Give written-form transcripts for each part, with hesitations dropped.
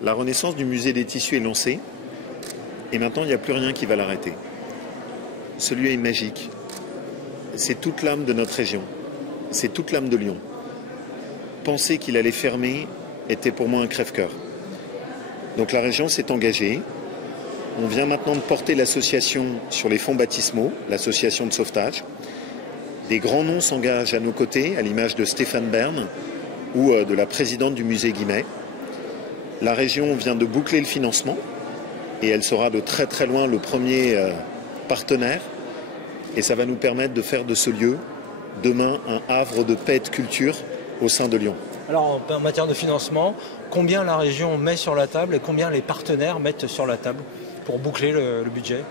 La renaissance du musée des tissus est lancée et maintenant il n'y a plus rien qui va l'arrêter. Ce lieu est magique. C'est toute l'âme de notre région. C'est toute l'âme de Lyon. Penser qu'il allait fermer était pour moi un crève-cœur. Donc la région s'est engagée. On vient maintenant de porter l'association sur les fonds baptismaux, l'association de sauvetage. Des grands noms s'engagent à nos côtés, à l'image de Stéphane Bern ou de la présidente du musée Guimet. La région vient de boucler le financement et elle sera de très très loin le premier partenaire. Et ça va nous permettre de faire de ce lieu, demain, un havre de paix et de culture au sein de Lyon. Alors en matière de financement, combien la région met sur la table et combien les partenaires mettent sur la table pour boucler le budget?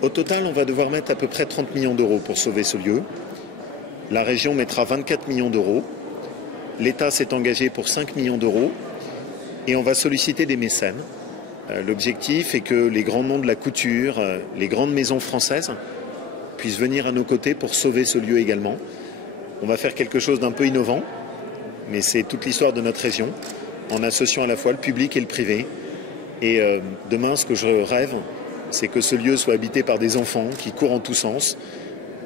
Au total, on va devoir mettre à peu près 30 millions d'euros pour sauver ce lieu. La région mettra 24 millions d'euros. L'État s'est engagé pour 5 millions d'euros. Et on va solliciter des mécènes. L'objectif est que les grands noms de la couture, les grandes maisons françaises puissent venir à nos côtés pour sauver ce lieu également. On va faire quelque chose d'un peu innovant, mais c'est toute l'histoire de notre région, en associant à la fois le public et le privé. Et demain, ce que je rêve, c'est que ce lieu soit habité par des enfants qui courent en tous sens,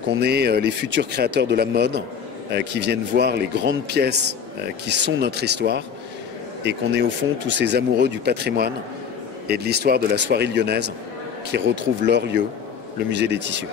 qu'on ait les futurs créateurs de la mode qui viennent voir les grandes pièces qui sont notre histoire, et qu'on ait au fond tous ces amoureux du patrimoine et de l'histoire de la soierie lyonnaise qui retrouvent leur lieu, le musée des tissus.